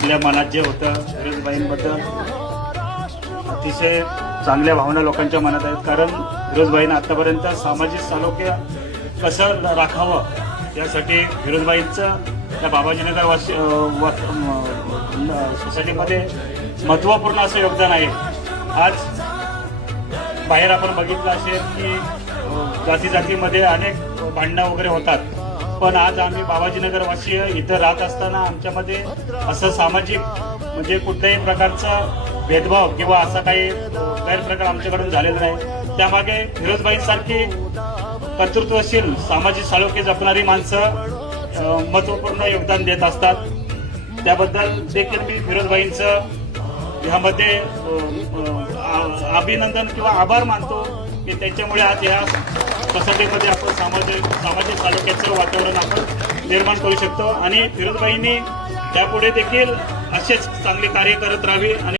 आपल्या मनात जे होतं फिरोजबाईंबद्दल अतिशय चांगल्या भावना लोकांच्या मनात आहेत. कारण फिरोजबाईंना आतापर्यंत सामाजिक सालोक्य कसं राखावं यासाठी फिरोजबाईंचं त्या बाबाजीनगर सोसायटीमध्ये महत्त्वपूर्ण असं योगदान आहे. आज बाहेर आपण बघितलं असेल की जाती जातीमध्ये अनेक भांडणं वगैरे होतात, पण आज आम्ही बाबाजीनगर वासीय इथं राहत असताना आमच्यामध्ये असं सामाजिक म्हणजे कुठल्याही प्रकारचा भेदभाव किंवा असा काही गैरप्रकार आमच्याकडून झालेला नाही. त्यामागे फिरोजबाईंसारखी कर्तृत्वशील सामाजिक सालोखे जपणारी माणसं महत्त्वपूर्ण योगदान देत असतात. त्याबद्दल देखील मी फिरोजबाईंचं ह्यामध्ये अभिनंदन किंवा आभार मानतो की त्याच्यामुळे आज या सोसायटीमध्ये आपण सामाजिक सालोख्याचं वातावरण आपण निर्माण करू शकतो. आणि फिरोजबाईंनी त्यापुढे देखील असेच चांगले कार्य करत राहावे. आणि